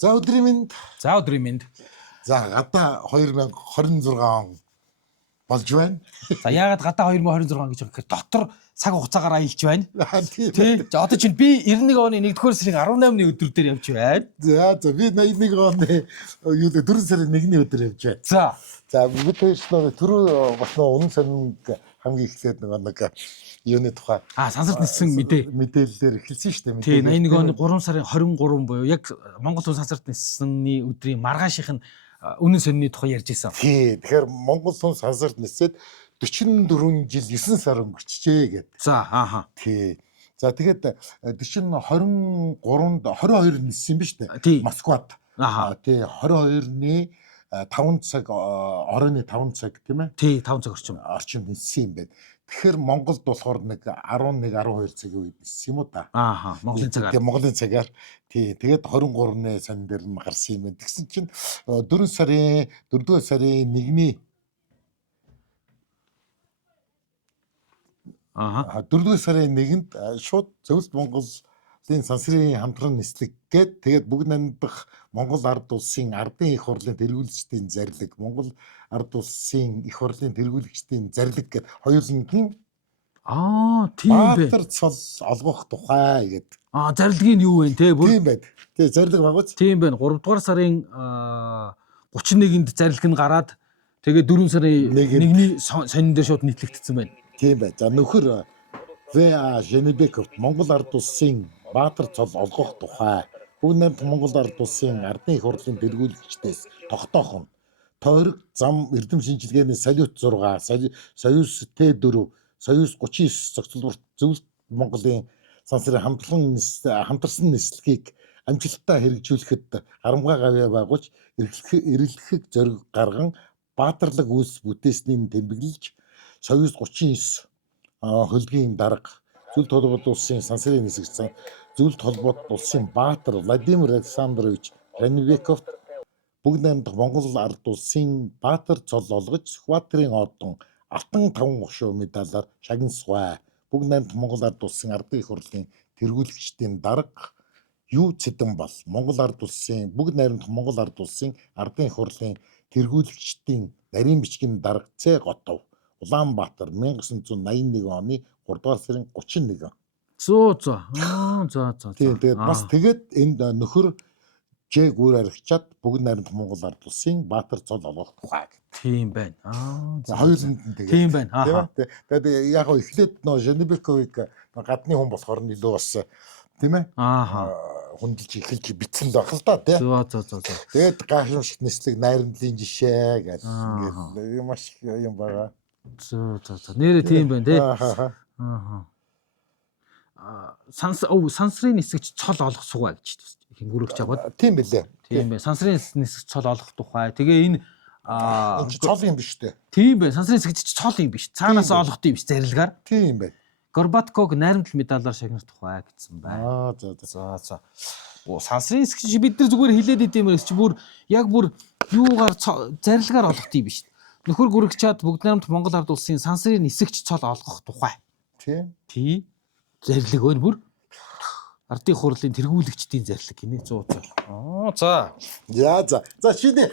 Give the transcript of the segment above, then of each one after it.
За өдрийн мэнд. За өдрийн мэнд. За гадаа 2026 он болж байна. За яагаад гадаа 2026 гэж байгаа гэхээр дотор цаг хугацаагаар аялж байна. Тий. За одоо чинь би 91 оны 1-р сарын 18-ны өдөр дээр явж байна. За би 81 оны 4 сарын 1-ний өдөр явж байна. За бид хоёр түрүү бас унан сонинг хамгийн эхлээд нэг юуны тухай сансарт ниссэн мэдээлэлээр эхэлсэн шүү дээ. Тий 81 оны 3 сарын 23 буюу яг Монгол Улс сансарт ниссэний өдрийн маргаашийнх нь үнэн сонины тухай ярьж исэн. Тий. Тэгэхээр Монгол Улс сансарт нисээд 44 жил 9 сар өнгөрчжээ гэдэг. За Тий. За тэгээд тийш нь 23-нд 22 ниссэн биз дээ. Москвад. Тий 22-ны 5 цаг оройны 5 цаг тийм ээ. Тий 5 цаг орчим ниссэн юм байна. Тэгэхээр Монголд болохоор нэг 11 12 цагийн үед ниссэн юм уу да. Монголын цагаар. Тэгээ Монголын цагаар тий тэгээд 23-ны сан дээр нь гарсан юм байна. Тэгсэн чинь 4 сарын 4-р сарын 1-ний 4-р сарын 1-нд шууд Зөвлөлт Монголын сансрын хамтран нислэг гээд тэгээд бүгд найрамдах Монгол ард улсын ардын их хурлын тэргүүлэгчдийн зарлиг, Монгол ард улсын их хурлын тэргүүлэгчдийн зарлиг гээд хоёулангийн тийм бэ. Баатар цол олгох тухай гэдэг. Зарлигийн юу вэ те? Тийм байд. Тэгээ зарлиг багууч. Тийм байна. 3-р сарын 31-нд зарлиг нь гараад тэгээд 4 сарын 1-ний сонин дээр шууд нийтлэгдсэн байна. Тийм бай. За нөхөр В.А. Женебеков Монгол ард улсын Баатар цол олгох тухай бүгд найрамдах Монгол ард улсын ардын их хурлын тэргүүлэгчдээс тогтоох нь тойрог зам эрдэм шинжилгээний салют 6, Союз Т4, Союз 39 зохицуулбарт Зөвлөлт Монголын сансрын хамтарсан нислэгийг амжилттай хэрэгжүүлэхэд харамгаа гавьяа байгуулж эрэлхэх зориг гарган баатарлаг үйлс бүтээснийг тэмдэглэж Союз 39 хөлгийн дарга Зөвлөлт холбоот улсын сансрын нисгч Зөвлөлт холбоот улсын Баатар Владимир Александрович Женебеков бүгд найрамдах Монгол ард улсын Баатар цол олгож Сүхбаатарын одон алтан 5 гушуу медалаар шагнасваа. Бүгд найрамдах Монгол ард улсын ардын их хурлын тэргүүлэгчдийн дарга Юу Цэдэн бол Монгол ард улсын бүгд найрамдах Монгол ард улсын ардын их хурлын тэргүүлэгчдийн нарийн бичгийн дарга Ц Готов Улаанбаатар 1981 оны 3-р сарын 31. Тэгээд бас тэгээд энд нөхөр Ж гүр аригчаад бүгд найрамдах Монгол ард улсын Баатар цол олгох тухай. Тийм байна. Хоёуланд нь тэгээд. Тийм байна. Тэгээд яг эхлээд Женебековыг гадны хүн болохоор нь илүү бас тийм ээ. Хүндэлж эхэлж битсэн л баг л да тий. Тэгээд гашуушт нислэг найрамдлын жишээ гэж ингээд маш их юм байгаа. Нэрээ тийм байна тий. Сансрын нисгч цол олох сугаа гэж хингүрэгч аваад. Тийм билээ. Тийм бай. Сансрын нисгч цол олох тухай. Тэгээ энэ цол юм биш үү? Тийм бай. Сансрын нисгч цол юм биш. Цаанаас олох юм биш зарилгаар. Тийм бай. Горбатког найрамдал медалаар шагнах тухай гэсэн байна. За. Сансрын нисгч бид нар зүгээр хилээд идэм юм чи бүр яг бүр юугаар зарилгаар олох юм биш. Нөхөр гүрэгчаад бүгд найрамдах Монгол ард улсын сансрын нисгч цол олгох тухай. Тий. Зарлиг өөр бүр ардын хурлын тэргүүлэгчдийн зарлиг гинэ 100. За шинэ.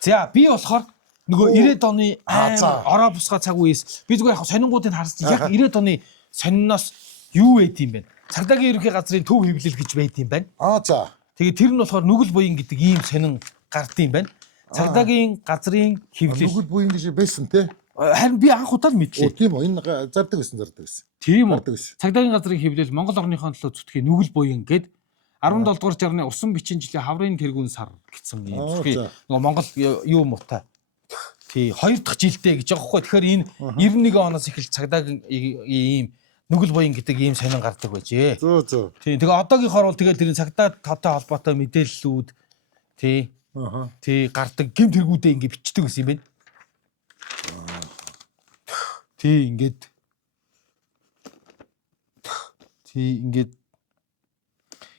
За би болохоор нөгөө 90-ад оны ороо бусгай цаг үеэс би зүгээр яг сонингуудыг харсан яг 90-ад оны сониноос юу байд юм бэ? Цагдаагийн ерөнхий газрын төв хэвлэл гэж байд юм байна. Тэгээ тэр нь болохоор нүгэл буян гэдэг ийм сонин гард юм байна. Цагдаагийн газрын хэвлэл нүгэл буян гэж байсан тий. Харин би анх удаа мэдлээ. Тийм үү? Энэ зардаг байсан. Тийм үү? Цагдаагийн газрын хэвлэл Монгол орныхон төлөө зүтгэе нүгэл буян гээд 17 дугаар жарны усан бичийн жилийн хаврын тэргүүн сар гэсэн юм зүтгэе. Нөгөө Монгол юу муутай. Тий 2 дахь жилдээ гэж байгаа хгүй. Тэгэхээр энэ 91 оноос эхэлж цагдаагийн ийм нүгэл буян гэдэг ийм сонин гардаг байжээ. Тийм. Тэгээ одоогийнхоор бол тэгээ тэр цагдаа тоотой холбоотой мэдээллүүд тий гардаг гэмт тэргүүдээ ингэ бичдэг гэсэн юм байна. Тий ингээд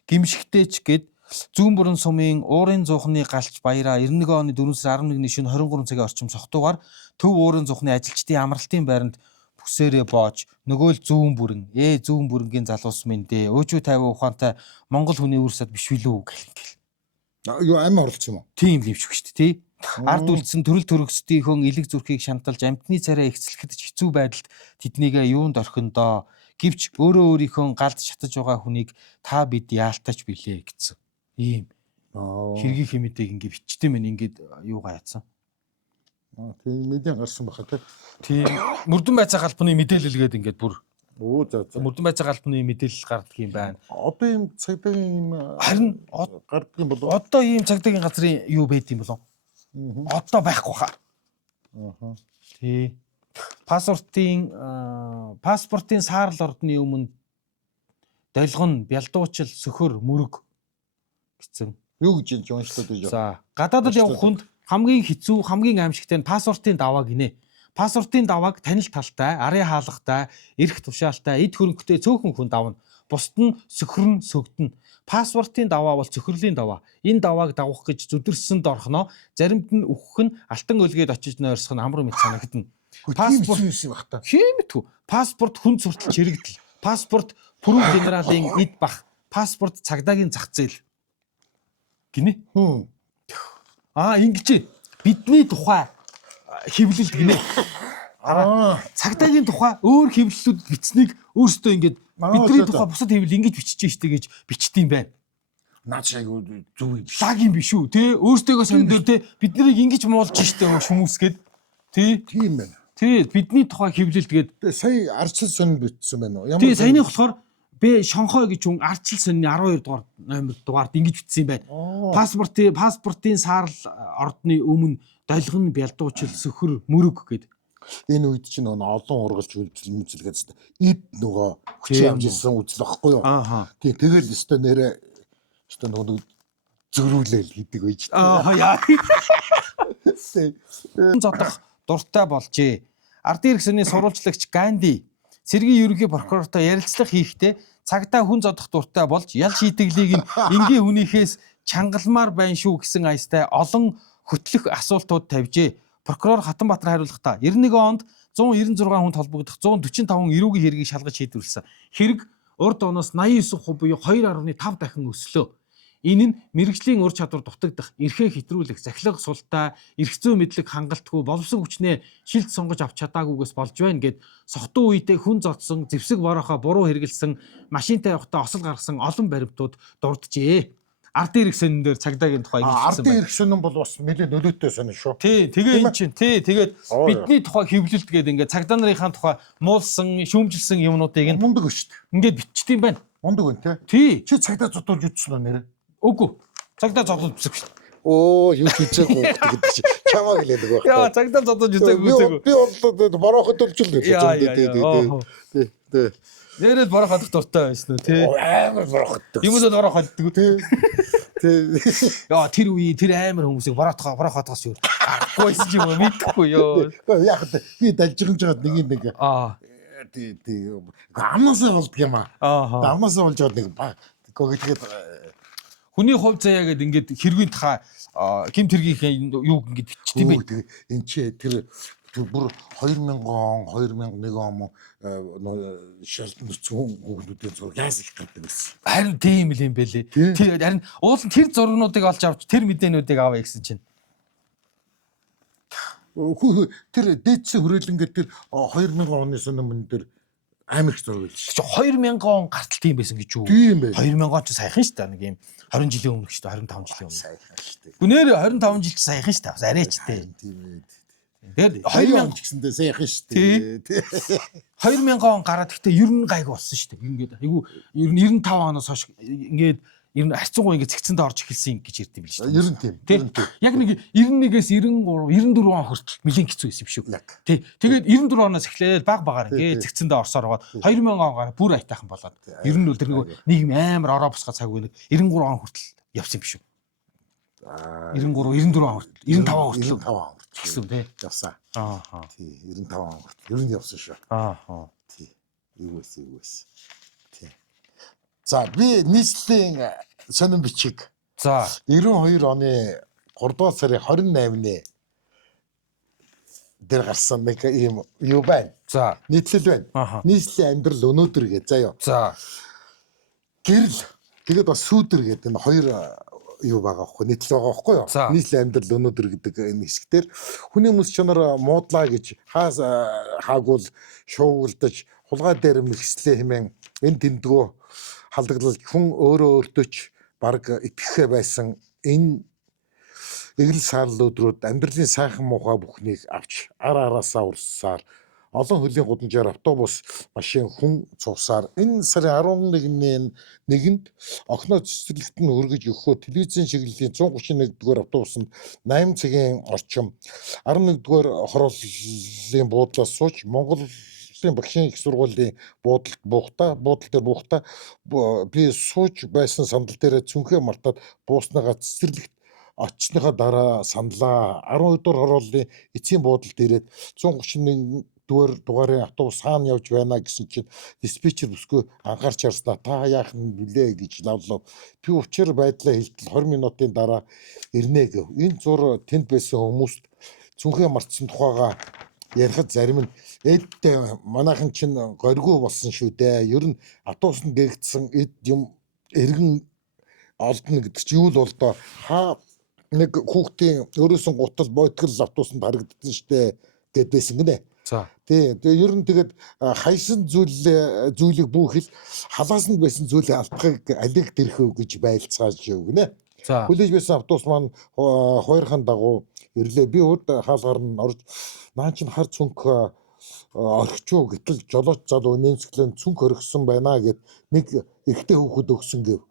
гимшигтэйч гээд зүүн бүрэн сумын уурын зуухны галч баяраа 91 оны 4 сарын 11-ний шөнө 23 цагийн орчим цогтуугаар төв уурын зуухны ажилчдын амралтын байранд бүсээрээ боож нөгөө л зүүн бүрэнгийн залуус минь дээ өөжөө 50 ухаантай Монгол хүний үрсэд биш билүү гэл. Юу амин орлож юм уу? Тийм л юм шиг шүү дээ, тий. Ард үлдсэн төрөл төрөсдийнхөө элэг зүрхийг шанталж амьтны царай ихцлэхэд ч хэцүү байдалд тэднийгээ юунд орхиндоо гэвч өөрөө өөрийнхөө галд шатаж байгаа хүнийг та бид яалтаач билээ гэсэн. Ийм хэргийн хэмэдэг ингээ бичтэй мэн ингээд юугаа яатсан. Тийм мэдээ гарсан баха тий. Тийм мөрдөн байцаа галбаны мэдээлэлгээд ингээд бүр За. мөрдөн байцаа галбаны мэдээлэл гардаг юм байна. Одоо ийм цагдаагийн ийм Харин гардаг юм болов. одоо ийм цагдаагийн газрын юу байд юм болов? Одоо байхгүй хаа. Тий. Паспортын саарл ордны өмнө долгон, бялдуучил, сөхөр, мөрөг гэсэн. Юу гэж юм уншлаад байж байгаа. За, гадаадд явах хүнд хамгийн хэцүү, хамгийн аимшигтай нь паспортын даваа гинэ. Паспортын давааг танил талтай, арын хаалгатай, эрх тушаалтай, эд хөрөнгөтэй цөөхөн хүн давна. Бусд нь сөхрөн, сөгдөн. Паспортын даваа бол цөхрөлийн даваа. Энэ давааг давах гэж зүдэрсэнд орхоно. Заримд нь үхэх нь алтан өлгээд очиж нойрсох нь амар мэт санагдана. Паспорт юм бах та. Хэмэтгүй. Паспорт хүн суртал чирэгдэл. Паспорт пүрэв генералын эд бах. Паспорт цагдаагийн зах зээл. Гинэ. Ингэж бидний тухай хэвлэлд гинэ. Цагдаагийн тухай өөр хэвлэлүүд бичснийг өөрсдөө ингэж бидний тухай бусад хэвлэл ингэж бичиж штэ гэж бичдэг юм байна. Наад шиг зүв юм. Лаг юм биш үү те? Өөрсдөө сондоо те бид нарыг ингэж муулж штэ хүмүүс гээд тий. Тийм байна. Тий бидний тухай хэвлэл тэгээд сая арчил сонь бичсэн байна уу? Тий саяны болохоор Б Шонхой гэж хүн арчил сонины 12 дугаар номер дугаард ингэж бичсэн юм байна. Паспортын саарл ордны өмнө долгон, бялдуучил, сөхөр, мөрөг гэдэг. Энэ үед чинь нөгөө олон ургалж үзэлгээд эд нөгөө хүчин амжилсан үзэл واخгүй юу? Тийм тэгэл өстө нэрэ өстө нөгөө зөрүүлэл гэдэг байж. Яа. Зодох дуртай болжээ. Ардын ирэх сүний сурвалжлагч Ганди цэргийн ерөнхий прокурортой ярилцлага хийхдээ цагдаа хүн зодох дуртай болж ял шийдэглийг нь энгийн хүнийхээс чангалмаар байна шүү гэсэн аястай олон хөтлөх асуултууд тавьжээ. Прокурор Хатанбаатар хариулахдаа 91 онд 196 хүнд холбогдох 145 эрүүгийн хэргийг шалгаж шийдвэрлсэн. Хэрэг урд оноос 89% буюу 2.5 дахин өслөө. Энэ нь мэрэгжлийн ур чадвар дутагдах, эрхээ хэтрүүлэх, захилга султай, эрх зүй мэдлэг хангалтгүй, боловсон хүчнээ шилд сонгож авч чадаагүйгээс болж байна гэд сохтуу үедээ хүн зодсон, зэвсэг борохоо буруу хэрэгэлсэн, машинтай явахдаа осол гаргасан олон баримтууд дурджээ. Ардын ирэх сонин дээр цагдаагийн тухай хэлсэн байна. Ардын ирэх сонин бол бас нэлээд нөлөөтэй сонин шүү. Тий, тэгээ эн чинь тэгээд бидний тухай хэвлэлт гээд ингээд цагдаа нарын тухай муулсан, шүүмжилсэн юмнуудыг мундаг шүү дээ. Ингээд бичдэг юм байна. Мундаг байна тий. Чи цагдаа зодуулж үтсэн үү нэрэ? Үгүй. Цагдаа зодуулж үзэх шүү дээ. Юу хийчихгүй гэдэг чи чамаа хэлээд байгаа. Яа, цагдаа зодуулж үзээгүй. Би борлоо бороход төлжл үү. Тий. Нэрэл бороход дуртай байсан уу тий. Амар бороход. Юмудад бороход дгүй тий. Яа, тэр үе тэр амар хүмүүсийг борохотоос юу. Гойс юм мэдхгүй ёо. Яг би далжигч жаад нэг тий. Амнасаа болдг юм аа. Амнасаа болж байгаа нэг тэгээд хүний хувь заяа гэдэг ингээд хэргийн тахаа гэмт хэргийн юу ингээд бичдэг юм байна. Энд чи тэр бүр 2000 он 2001 он шалт нүцгэн хүүхдүүдийн зураг яаж их гардаг байсан. Харин тийм л юм бэлээ. Тэр харин уул нь тэр зургнуудыг олж авч тэр мэдээнүүдийг авъя гэсэн чинь. Тэр дээдсийн хүрээлэнгээр тэр 2000 оны өмнө тэр амар их зураг байлж. Чи 2000 он гартал тийм байсан гэж юу? Тийм бай. 2000 он ч сайхан шүү дээ. Нэг юм 20 жилийн өмнө шүү дээ. 25 жилийн өмнө. Сайхан шүү дээ. Гүнээр 25 жил ч сайхан шүү дээ. Арайч дээ. Тийм ээ. Тэгээд 2000 гэсэндээ сайхан шүү дээ. 2000 он гараад гэхдээ ер нь гайг болсон шүү дээ. Ингээд айгу ер нь 95 оноос хойш ингээд ер нь харьцангуй ингээд цэгцэнд орж эхэлсэн гэж ярьд юм биш үү? Ер нь тийм. Яг нэг 91-ээс 93, 94 он хүртэл нэлээд хэцүү байсан юм шүү. Тий. Тэгээд 94 оноос эхлээд баг багаар ингээд цэгцэндээ орсоор байгаа. 2000 он гараад бүр айтайхан болоод. Ер нь бол тэр нийгэм амар ороо босгоо цаг үе 93 он хүртэл явсан юм шүү. 93, 94 он хүртэл, 95 он хүртэл гэсэн тий. Явсан. Тий, 95 он хүртэл ер нь явсан шүү. Тий. Юу вэ? Тий. За би нийслэлийн сонин бичиг. За 92 оны 3 дугаар сарын 28-ны дээр гарсан нэг юм юу байна. За нийтлэл байна. Нийслэлийн амьдрал өнөөдөр гэж заяа. За гэрэл тэгээд бас сүүдэр гэдэг энэ хоёр юу байгаа байхгүй нийтлэл байгаа байхгүй юу? За. Нийслэлийн амьдрал өнөөдөр гэдэг энэ хэсгээр хүний мэс чанар муудлаа гэж хаагуул шуугилдаж хулгай дээр мэгслээ хэмээн энэ тэмдгөө халдаглал хүн өөрөө өөртөө ч баг итгэхэ байсан энэ эгэл саарл өдрүүд амьдралын сайхан муухай бүхнийг авч араасаа урссаар олон хөлийн гудамжаар автобус машин хүн цугсаар энэ сарын 11-ний нэгэнд огноо цэцэрлэгт нь хүргэж өгөхөө телевизийн чиглэлийн 131-р автобусанд 8 цагийн орчим 11-р хорооллын буудлаас сууж Монголын багшийн их сургуулийн буудлаар буухдаа би сууж байсан сандал дээр цүнхээ мартаад буусныгаа цэцэрлэгт очсныхаа дараа саналаа 12 дугаар хорооллын эцсийн буудлд ирээд 131 дугаарын автобус хаана явж байна гэсэн чинь диспетчер бүсгүй анхаарч харснаа та яах нь билээ гэж лавлав. Би учир байдлаа хэлтэл 20 минутын дараа ирнэ гэв. Энэ зур тэнд байсан хүмүүст цүнхээ мартсан тухайга ярихад зарим нь эдтэй манайхан чинь горьгоо болсон шүү дээ. Ер нь автобусанд гэгдсэн эд юм эргэн олдно гэдэг чи юу л бол доо нэг хүүхдийн өрөөсөн гутал бойтгол автобусанд харагдсан штэ гэд байсан гинэ. За. Тэгээ ер нь тэгээд хайсан зүйлийг бүхэл халаасанд байсан зүйлээ алдахыг алиг дэрхүү гэж байлцааж өгнө. За. Хүлээж байсан автобус маань хоёрхан дагуу ирлээ. Би урд хаалгаар нь орж наа чин хар цүнх орхичуу гэтэл жолооч залуу нэмсгэлэн цүнх орхисон байна гэд нэг эрэгтэй хүүхэд өгсөн гэв.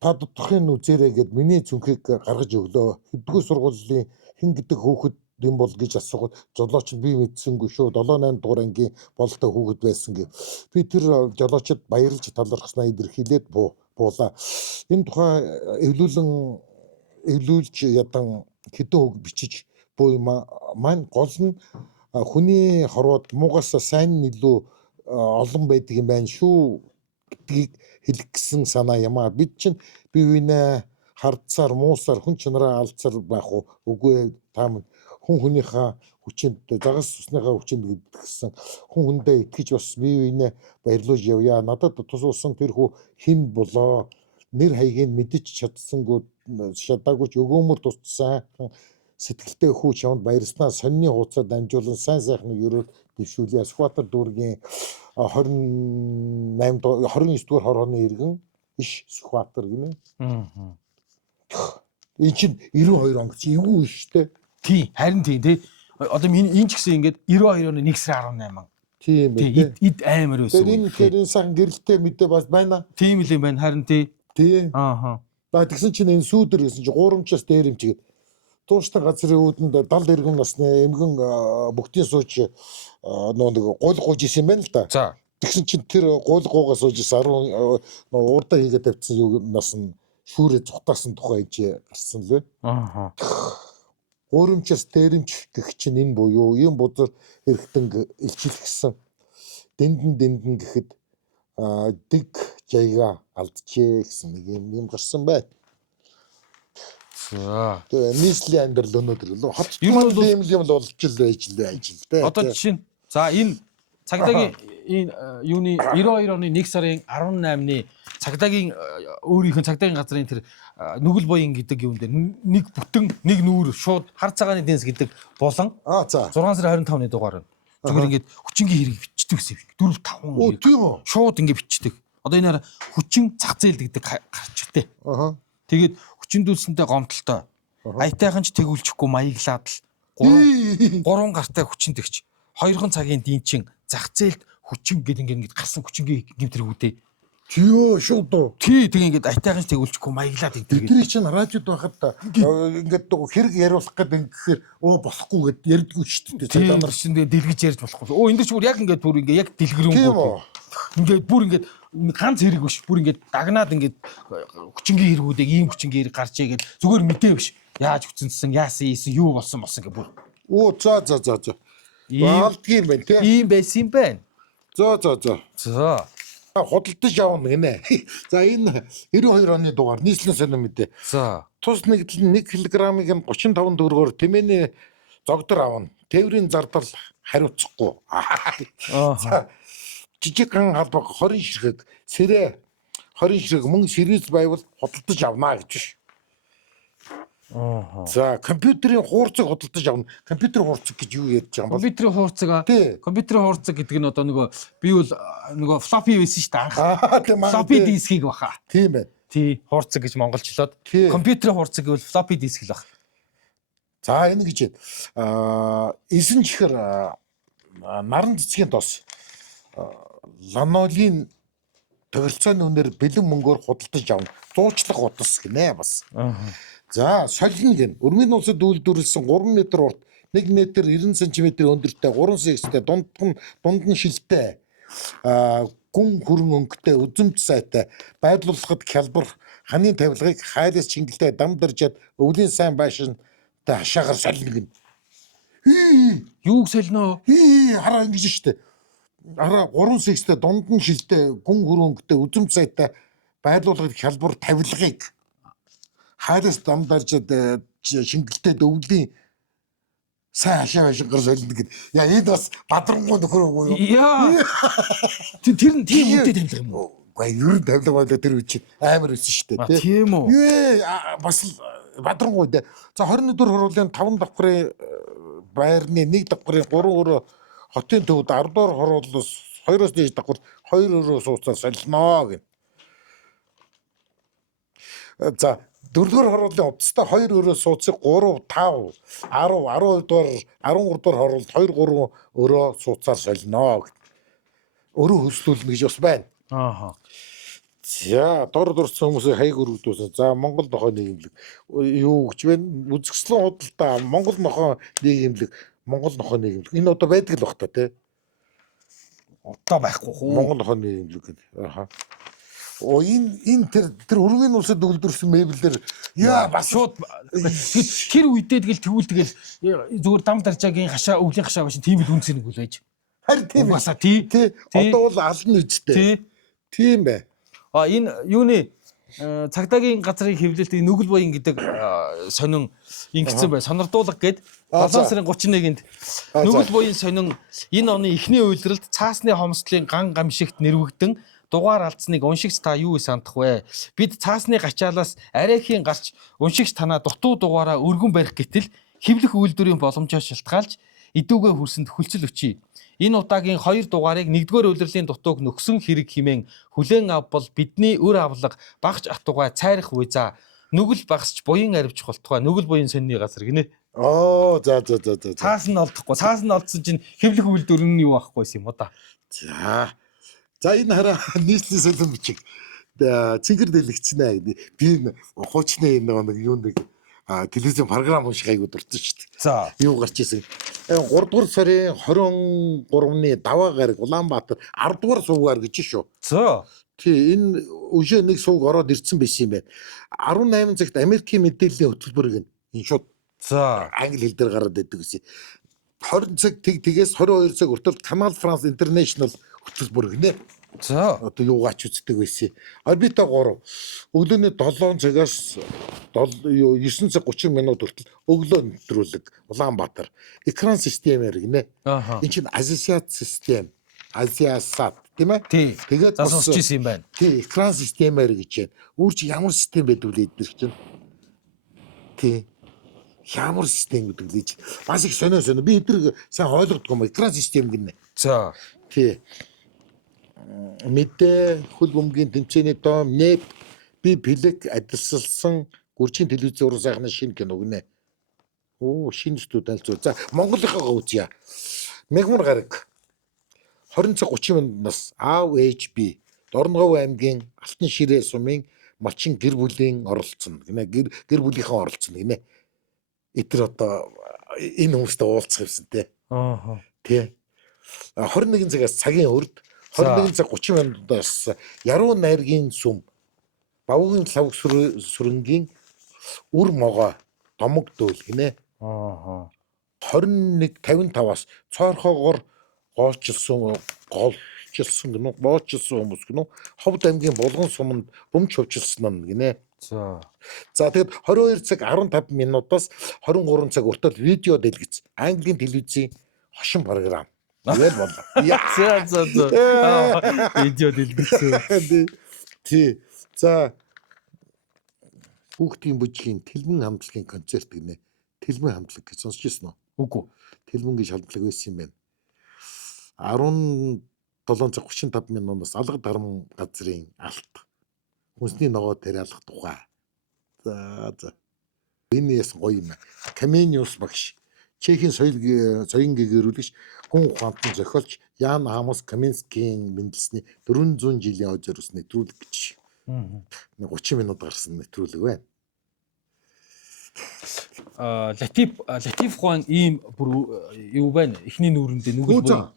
Та дотохын үзээрэй гэд миний цүнхийг гаргаж өглөө. Хэддгүү сургуулийн хэн гэдэг хүүхэд юм бол гэж асуухад жолооч нь би мэдсэнгүй шүү 7-8 дугаар ангийн болтой хүүхэд байсан гэв. Би тэр жолоочд баярлж талархснаа илэрхийлээд буулаа. Энэ тухай эвлүүлж ядан хэдэн үг бичиж буй маань гол нь хүний хорвоод муугаас сайн илүү олон байдаг юм байна шүү гэдгийг хэлэх гэсэн санаа юм а. Бид чинь бие биенээ хардсаар муусаар хүн чанараа алдсаар байх үгүй та минь хүн хүнийхээ хүчинд загас усныхаа хүчинд гэдгсэн хүн хүндээ итгэж бас бие биенээ баярлуулж явъя. Надад тус усан тэр хүү хэн болоо нэр хаягийг мэдэж чадсангүй шатаагүй ч өгөөмөр тусцсан сэтгэлтэй хүү чамд баярснаа сонины хуудасаар дамжуулан сайн сайхныг өрөөд дэвшүүлье. Сүхбаатар дүүргийн 29 дугаар хорооны иргэн иш Сүхбаатар гинэ. Энэ чинь 92 он гэж эвгүй штэ. Тий, харин тий. Одоо энэ ч гэсэн ингээд 92 оны 1 сарын 18. Тийм ээ. Эд амар байсан. Тэр энэ сайхан гэрэлтэй мэдээ бас байна. Тийм л юм байна. Харин тий. Тий. Ааха. Ба тэгсэн чинь энэ сүүдэр гэсэн чинь 3 чаас дээр юм чигээд тууштай газрын үүдэнд дал иргэн насны эмгэн бүгдийн сууж нэг гол гууж исэн юм байна л да. За. Тэгсэн чинь тэр гол гуугаас сууж 10 урдаа хийгээд тавьсан юу нас нь шүүрээ цухтаасан тухай гэж гарсан лээ. Ааха. Өөрөмчс дээрэмч гэх чинь энэ буюу ийм бузар эргэтэн илчилгэсэн дэндэн гэхэд дэг жаяга алдчихээ гэсэн нэг юм гарсан байна. За. Тэгээ нийслэлийн амьдрал өнөөдөр л хот юм л болж л байж дээ. Одоо жишээ нь за энэ цагдаагийн энэ юуны 92 оны 1 сарын 18-ны цагдаагийн өөрийнх нь цагдаагийн газрын тэр нүгэл боён гэдэг юм дээр нэг бүтэн нэг нүүр шууд хар цагааны дэнс гэдэг болон 6 сарын 25-ны дугаар нь зүгээр ингээд хүчингийн хэрэг бичдэг гэсэн юм. 4 5 Оо тийм үү. Шууд ингээд бичдэг. Одоо энэ хүчин зах зээл гэдэг гарчтай. Тэгээд хүчиндүүлсэнтэй гомдолтой. Аятайхан ч тэгүүлчихгүй маяглаад л 3 гартай хүчинтэгч 2 цагийн дийнчин зах зээлд хүчин гэдэг ингээд гарсан хүчингийн гэмтрэгүүдээ. Тийөө шууд уу. Тий тэг ингээд аятайхан ч тэгүүлчихгүй маяглаад идэр. Бидний чинь радиод байхад ингээд хэрэг яриулах гэдэг ингэхээр болохгүй гэд ярьдгүй шүү дээ. Цагдаа нар чинь дэлгэж ярьж болохгүй. Энэ дэр ч бүр яг ингээд бүр ингээд яг дэлгэрэнгүй. Ингээд бүр ингээд ганц хэрэг биш. Бүр ингээд дагнаад ингээд хүчингийн хэрэгүүдийг ийм хүчингийн хэрэг гарч игээд зүгээр мэдээ биш. Яаж хүчинцсэн, яасан, юу болсон гэх бүр. Оо за. Баалтгийн байна тий. Ийм байсан юм байна. За. Худалдаж явна гинэ. За энэ 92 оны дугаар нийслэлийн сонин мэдээ. За. Тус нэгдэл 1 кг-ыг нь 35 төгрөгөөр тэмээний зогдор авна. Тээврийн зардал хариуцахгүй. За. Жижигхан халбаг 20 ширхэг сэрэ 20 ширхэг мөн сэрээс байвал худалдаж авнаа гэж биш. За компьютерийн хуурцаг худалдаж авна. Компьютерийн хуурцаг гэж юу ярьж байгаа юм бол? Компьютерийн хуурцаг компьютерийн хуурцаг гэдэг нь одоо нөгөө би бол нөгөө floppy байсан шүү дээ анх. Тийм аа. Floppy дискийг баха. Тийм ээ. Тий, хуурцаг гэж монголчлоод. Компьютерийн хуурцаг гэвэл floppy disk л баг. За энэ гэж эсэн чихэр наран цэцгийн тос ланолийн тохиролцооны үнээр бэлэн мөнгөөр худалдаж авна. Зуучлах удас гинэ бас. За солино гэн. Өрмийн улсад үйлдвэрлэсэн 3 м урт 1 м 90 см өндөртэй 3 секстэй дунд нь шилтэй гүн хөрөн өнгөтэй үзэмж сайтай байдлуулахад хялбар ханийн тавилгыг хайлаас чингэлтэй дам дэржээд өвлийн сайн байшинтай хашаагаар солино гэн. Юуг солино? Хараа ингэж штэ. Хараа 3 секстэй дунд нь шилтэй гүн хөрөн өнгөтэй үзэмж сайтай байдлуулахад хялбар тавилгыг хайлаас дам дэржээд шингэлтэй өвлийн сайн хашаа байшингаар солино гэн. Яа энд бас бадрангуй нөхөр үгүй юу? Яа. Тэр нь тийм үедээ тавилга юм уу? Гэхдээ ер нь тавилга байлаа тэр үчид амар өссөн шүү дээ тийм үү? Бас бадрангуй дээ. За 24 хурлын 5 давхрын байрны 1 давхрын 3 өрөө хотын төвд 10 дугаар хурлаас 2-оос дээш давхар 2 өрөө сууцаар солино гэн. За 4-р хорлын утастай 2 өрөө сууцыг 3 5 10 12 дугаар 13 дугаар хорлолд 2 3 өрөө сууцаар солино гэн. Өрөө хөслүүлнэ гэж бас байна. За дор дурсан хүмүүсийг хаяг өргөдүүлсэн. За Монгол нохой нийгэмлэг юу гэж байна? Үзэсгэлэн худалдаа Монгол нохой нийгэмлэг Монгол нохой нийгэмлэг. Энэ одоо байдаг л бах та тий. Одоо байхгүй хөө. Монгол нохой нийгэмлэг гэдэг. Энэ тэр өргөний улсад үйлдвэрлэсэн мебелэр яа бас шууд тэр үедээ тэгэл зүгээр дам даржаагийн хашаа өвлийн хашаа башин тийм л үнцэн нэг үл байж. Харин тийм басаа тий. Одоо бол ална үстэй. Тийм бай. Энэ юуны цагдаагийн газрын хэвлэлтийн нүгэл буян гэдэг сонин ингэсэн бай. Сонирдуулга гээд 7 сарын 31-нд нүгэл буян сонин энэ оны эхний үйлрэлд цаасны хомсдлын ган гамшигт нэрвэгдэн дугаар алдсныг уншигч та юу сандах вэ? Бид цаасны гачаалаас арайхийн гарч уншигч танаа дутуу дугаараа өргөн барих гэтэл хэвлэх үйлдвэрийн боломжоо шалтгаалж идүүгээ хүрсэнд хүлцэл өчий. Энэ удаагийн 2 дугаарыг 1-р үйлрлийн дутууг нөхсөн хэрэг хэмээн хүлээн авбал бидний өр авлага багч атугай цайрах үе за нүгэл багсч буян арвч болтугай нүгэл буян сонины газар гинэ. За. Цаас нь олдохгүй. Цаас нь олдсон чинь хэвлэх үйлдвэр нь юу ахгүй юм уу да. За энэ хараа нийслэлийн солон бичиг цэнгэр дэлгэцнэ гэдэг. Би хуучны нэг юу нэг телевизэн програм унших айгуу дуртай шүү дээ. За. Юу гарч ирсэн. 3 дугаар сарын 23-ны даваа гараг Улаанбаатар 10 дугаар сувгаар гэж шүү. За. Тий энэ өшөө нэг сувг ороод ирсэн байсан юм байна. 18 цагт Америкийн мэдээллийн хөтөлбөр энэ шууд англи хэл дээр гараад байдаг гэсэн. 20 цаг тэгээс 22 цаг хүртэл Canal France International хөтөлбөр гинэ. За одоо юугаач үздэг байсан. Орбита 3 өглөөний 7 цагаас 9 цаг 30 минут хүртэл өглөө нэвтрүүлэг Улаанбаатар экран системээр гинэ. Энэ чинь Азиасат систем, Азиасат тийм ээ. Тэгээд бас сонсч ирсэн юм байна. Тий, экран системээр гэж байна. Үүр чи ямар систем байдаг вэ эдгээр чинь? Тий. Ямар систем гэдэг лээ чи. Бас их сонио. Би эдгээр сайн ойлгодгүй юм. Экран систем гинэ. За. Тий. Мэдээ хөл бөмбөгийн тэмцээний дом нэп би бэлэг адилсалсан гүржийн телевиз зураг сайхны шинэ кино гинэ. Шинэ студ альцуу. За Монголынхаа үзье. Мегмар гараг 20 цаг 30 минутаас аав ээж би Дорногов аймгийн Алтан ширээ сумын малчин гэр бүлийн оролцсон гинэ. Гэр бүлийнхаа оролцсон гинэ. Эдгээр одоо энэ хүмүүстэй уулзах юмсан те. Тий. 21 цагаас цагийн өрд 21 цаг 30 минутаас яруу найргийн сүм Бавгийн лавг сүрэнгийн үр могоо домог дөөл гинэ. 21:55-аас цоорхоогоор гоолчилсан хүмүүс гинэ. Ховд аймгийн Булган суманд бөмбөж хувьчилсан гинэ. За тэгэд 22 цаг 15 минутаас 23 цаг хүртэл видео дэлгэц Английн телевизийн хошин програм. Тэгэл боллоо. За. Видео дэлгэц. Тий. За Хүүхдийн бүжгийн Тэлмэн хамтлагийн концерт гинэ. Тэлмэн хамтлаг гэж сонсч ирсэн үү? Үгүй. Тэлмэнгийн хамтлаг байсан юм байна. 1735 минутаас алга дарам газрын алт. Хүнсний ногоо тэр алах тухай. За. Энэ яс гоё юм. Камениус багш. Чехийн соёлын гэгэрүүлэгч гүн ухаантан зохиолч Ян Амос Каменскийн мэндэлсний 400 жилийн ой зориулсан нэвтрүүлэг гэж. 30 минут гарсан нэвтрүүлэг байна. Латиф хаан ийм бүр юу байна? Эхний нүүрэндээ нүгэл буй.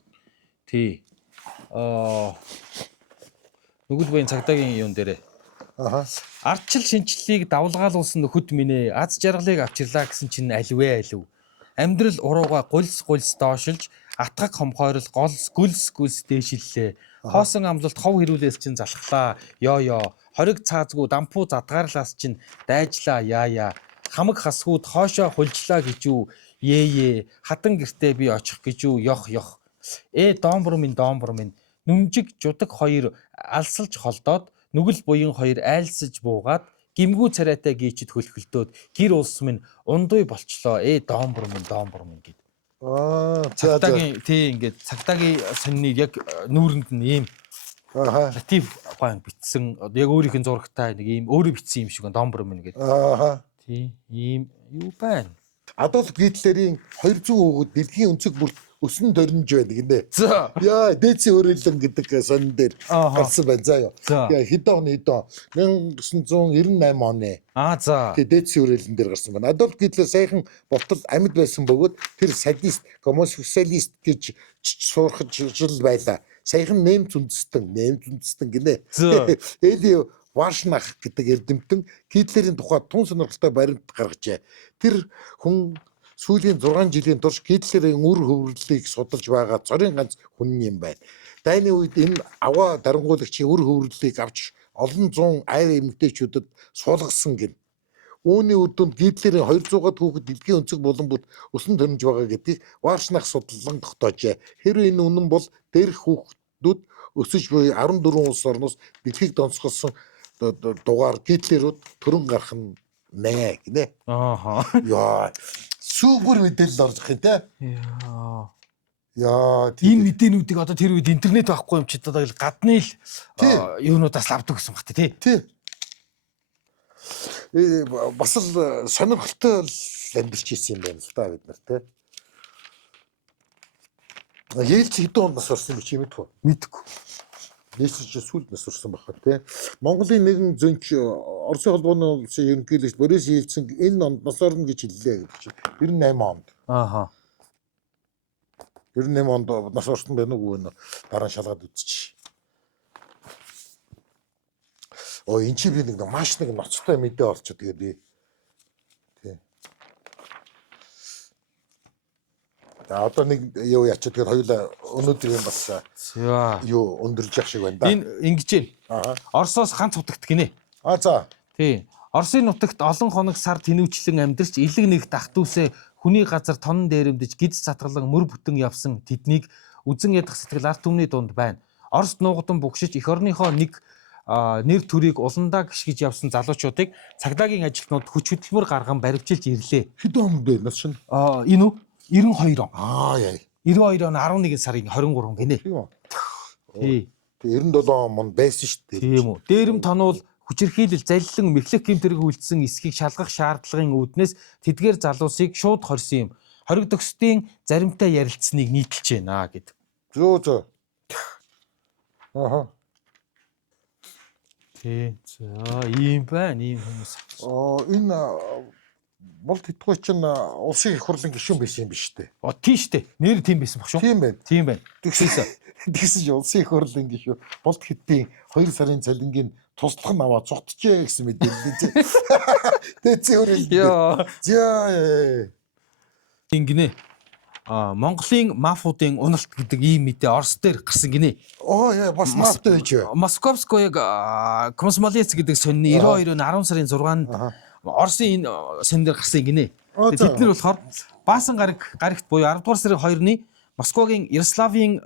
Тий. Нүгэл буйн цагдаагийн юун дээрээ. Ардчил шинжлэлийг давлгаалуулсан нөхөд минь аз жаргалыг авчирлаа гэсэн чинь аливаа алив. Амьдрал урууга гульс доошилж атгах хомхойрол гүлс дээшиллээ. Хоосон амлалт хов хэрүүлээс чинь залхлаа. Ёо. Хориг цаазгүй дампуу задгаарлаас чинь дайжлаа яа. Хамаг хасгууд хоошоо хулжлаа гэж юу. Ээ. Хатан гертэ би очих гэж юу. Ёх. Доомбор минь. Нүнжиг жудаг хоёр алсалж холдоод нүгэл буян хоёр айлсаж буугаад гимгүү царайтай гीчэд хөлхөлдөөд гэр улс минь ундуй болчлоо. Доомбор минь гэд. Цагдаагийн тий ингээд цагдаагийн сонины яг нүүрэнд нь ийм Латиф хаан битсэн яг өөрийнх нь зурагтай нэг ийм өөрөө битсэн юм шиг доомбор минь гэд. Тий ийм юу байна? Адолф Гитлерийн 200 хүүхэд дэлхийн өнцөг бүрт өсөн төрнж байдаг гинэ. Яа, дээдсийн өрөөлөн гэдэг сонин дээр гарсан байна заа юу. Яа, хэдэн оны 1998 оны. Тэгээ дээдсийн өрөөлөн дээр гарсан байна. Адолф Гитлер саяхан болтол амьд байсан бөгөөд тэр садист, гомосексуалист гэж суурхаж жил байлаа. Саяхан нэмц үндэстэн гинэ. Эли Варшнах гэдэг эрдэмтэн Гитлерийн тухай тун сонирхолтой баримт гаргажээ. Тэр хүн сүүлийн 6 жилийн турш Гитлерийн үр хөврөлийг судалж байгаа цорын ганц хүн юм байна. Дайны үед энэ аваа дарангуулагчийн үр хөврөлийг авч олон зуун айр эмэгтэйчүүдэд суулгасан гин. Үүний үр дүнд Гитлерийн 200-аад хүүхэд дэлхийн өнцөг булан бүт өсөн төрнж байгаа гэдгийг Варшнах судлан тогтоожээ. Хэрвээ энэ үнэн бол дээрх хүүхдүүд өсөж буй 14 улс орноос дэлхийг донцголсон дугаар Гитлерүүд төрөн гарах нь нэ гинэ. Яа. Сүүгүр мэдээлэл орж их юм те. Яа. Энэ мэдээнүүдийг одоо тэр үед интернет байхгүй юм чи одоо гадны л юунуудаас авдаг гэсэн бат тий. Бас л сонирхолтой амьдарч ирсэн юм байна л да бид нар те. Ээлж хэдэн онд нас орсон юм чи мэдгүй. Нээсч сүлд нас орсон баха те. Монголын нэгэн зөнч Оросын холбооны улсын ерөнхийлөгч Борис Ельцин энэ онд нас орно гэж хэллээ гэдэг чинь 98 онд. 98 онд нас орсон байна уу гэнэ дараа шалгаад үзчих. Эн чи би нэг маш нэг ноцтой мэдээ олчоо тэгээ би. Одоо нэг юу ячаа тэгэхээр хоёулаа өнөөдөр юм бас юу өндөрж явах шиг байна да. Энэ ингэж байна. Оросоос ганц утагт гинэ. За. Тий. Оросын нутагт олон хоног сар тэнүүчлэн амьдарч илэг нэг дахтүсээ хүний газар тонн дээрэмдэж гидс цатгалан мөр бүтэн явсан тэднийг үзэн ядах сэтгэл арт түмний дунд байна. Оросд нуугдан бүгшиж эх орныхоо нэг нэр төрийг уландаа гიშгэж явсан залуучуудыг цагдаагийн ажилтнууд хүч хөдөлмөр гарган баривчилж ирлээ. Хэдэн он бэ нас шин? Энэ үү? 92 он. Яа. 92 он 11 сарын 23 гинэ. Тий. 97 он байсан шүү дээ. Тийм үү. Дээрэм тонуул хүчирхийлэл залилан мэхлэх гэмтэрэг үйлдсэн эсхийг шалгах шаардлагын үүднээс тэдгээр залуусыг шууд хорсон юм. Хориг төгсдийн заримтай ярилцсныг нийтэлж байна гэдэг. Зөө. Тий. За ийм байна, ийм хүмүүс. Энэ болт хитгүй чинь улсын их хурлын гишүүн байсан юм биш үү? Тийм шүү дээ. Нэр тийм байсан баг шүү. Тийм байна. Тэгсэн чинь улсын их хурлын гишүүн болт хитийн 2 сарын цалингийн туслах нь аваад цогтжээ гэсэн мэдээлэл. Тэцээ өрөөл. За. Ингэнэ. Монголын мафуудын уналт гэдэг ийм мэдээ Орос дээр гарсан гинэ. Бас мафтай байж. Московское Комсомолец гэдэг сонины 92 оны 10 сарын 6-нд Оросын сонин дээр гарсан гинэ. Бид нар болохоор Баасан гарагт буюу 10 дугаар сарын 2-ны Москвагийн Ярославийн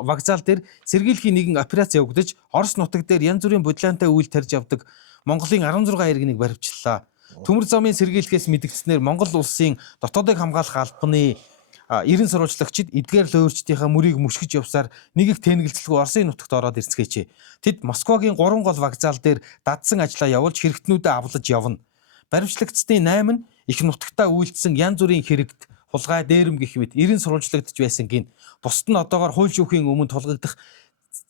вокзал дээр сэргийлэхийн нэгэн операц явагдаж Орос нутаг дээр янз бүрийн бодлоонтой үйл тарьж явдаг Монголын 16 иргэнийг баривчлаа. Төмөр замын сэргийлэхээс мэдгдснээр Монгол улсын дотоодыг хамгаалах албаны 90 сурвалжлагчид эдгээр луурчдынхаа мөрийг мөшгөж явсаар нэг их тэнэгэлцэлгүй Оросын нутагт ороод ирцгээжээ. Тэд Москвагийн 3 гол вокзал дээр дадсан ажлаа явуулж хэрэгтнүүдэд авлаж явна. Баривчлагчдын 8 нь их нутагтаа үйлдсэн янз бүрийн хэрэгт хулгай дээрэм гэх мэт 90 сурвалжлагдж байсан гин. Бусд нь одоогоор хууль шүүхийн өмнө тулгагдах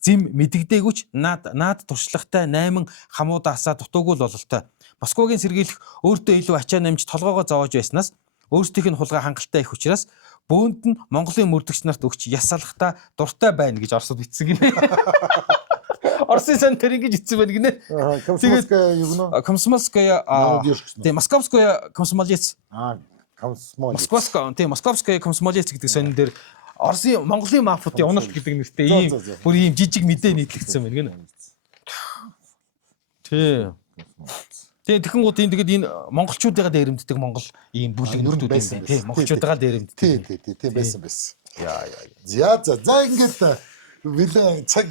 зэм мэдэгдээгүйч наад туршлагатай 8 хамуудаасаа дутуугүй л бололтой. Москвагийн сэргийлэх өөртөө илүү ачаа намж толгоогоо зовоож байснаас өөрсдийнх нь хулгай хангалттай их учраас бөөнд нь Монголын мөрдөгч нарт өгч ясалахтаа дуртай байна гэж Оросд бичсэн гинэ. Оросын сан тэр ингэж ицсэн байна гинэ. Комсомольская юу нэ? Комсомольская тийм Московская комсомолец. Московская комсомолец гэдэг сонин дээр Оросын Монголын мафиотын уналт гэдэг нэртэй ийм бүр ийм жижиг мэдээ нийтлэгдсэн байна гинэ. Тийм. Тэгэхээр тэгэхэд энэ монголчуудыгаа дээрэмддэг Монгол ийм бүлэг нөртүүд юм байна. Тийм, монголчуудыгаа дээрэмддэг. Тийм байсан. За ингээд билээ цаг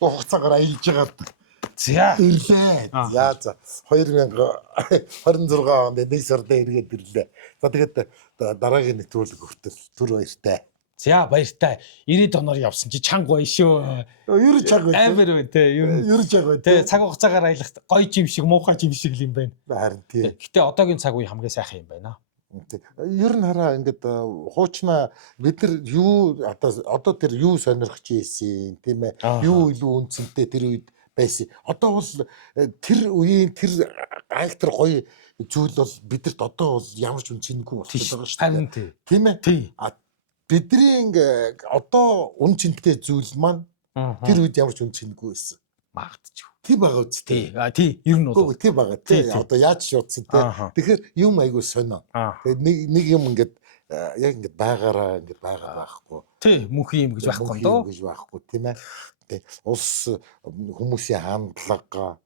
хугацаагаар аялж байгаа. За. Ирлээ. За 2026 онд 1 сард эргээд ирлээ. За тэгээд дараагийн нэвтрүүлэг хүртэл түр баяртай. За баяртай. 90 оноор явсан чи чанга гоё шүү. Ер чаг бай. Амар бай те. Ер чаг бай. Тэ цаг хугацаагаар аялах гоё жим шиг, муухай жим шиг л юм байна. Харин тий. Гэтэ одоогийн цаг үе хамгийн сайхан юм байна. Ер нь хараа ингээд хуучнаа бид нар юу одоо тэр юу сонирхож ийсэн тийм ээ. Юу илүү үнцэнтэй тэр үед байсан. Одоо бол тэр үеийн тэр айхтар гоё зүйл бол бидэрт одоо бол ямар ч үнцэнгүй болчиход байгаа шүү дээ. Харин тий. Тийм ээ. Бидний одоо үнцэнтэй зүйл маань тэр үед ямар ч үнцэнгүй байсан. Магадгүй. Тийм байгаа үст. Тий, ер нь бол. Тийм байгаа. Тий. Одоо яаж шуудсан те. Тэгэхээр юм айгуу сонио. Тэгээд нэг юм ингээд яг ингээд байгаараа ингээд байгаа байхгүй. Тий, мөнхийн юм гэж байхгүй доо. Гэж байхгүй тийм ээ. Тий. Улс хүмүүсийн хандлага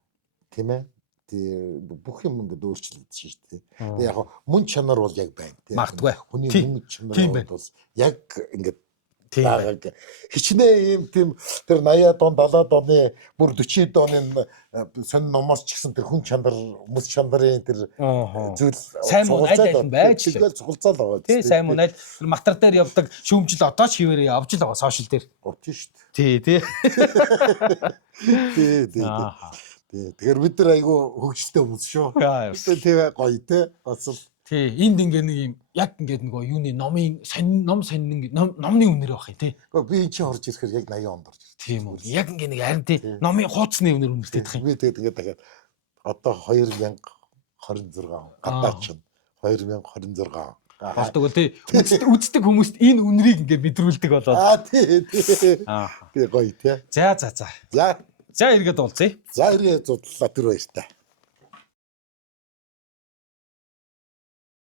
тийм ээ. Бүх юм ингээд өөрчлөгдөж шүү дээ. Тэгээ яг мөн чанар бол яг байна тийм. Магадгүй. Хүний мөн чанар бол яг ингээд байгааг хичнээн юм тийм тэр 80-аад он 70-аад оны бүр 40-аад оны сонин номоос ч гэсэн тэр хүн чанар мөс чанарын тэр зүйл сайн муу айл байж тэгэл цугалцаал байгаа. Тий, сайн муу айл матар дээр явдаг шүүмжил одоо ч хിവэрээ явж л байгаа сошиал дээр. Овч шүү дээ. Тий. Тэгэхээр бид нар айгүй хөгжилтэй хүмүүс шүү. Тэгээ гоё те. Бас л тий, энд ингээ нэг юм яг ингээд нөгөө юуны номын номны үнээр байх юм тий. Би энэ чинь орж ирэхээр яг 80 онд орж ирсэн. Тийм үү. Яг ингээ нэг харин тий номын хуудасны үнээр үнэртэй байх юм. Би тэгээд ингээд дахиад одоо 2026 он гадаач нь 2026 он болдог тий. Үздэг хүмүүст энэ үнэрийг ингээ мэдрүүлдэг болоод. Тий. Тэгээ гоё тий. За. За эргээд уулзъя. За эргээд зудлаа түр баяртай.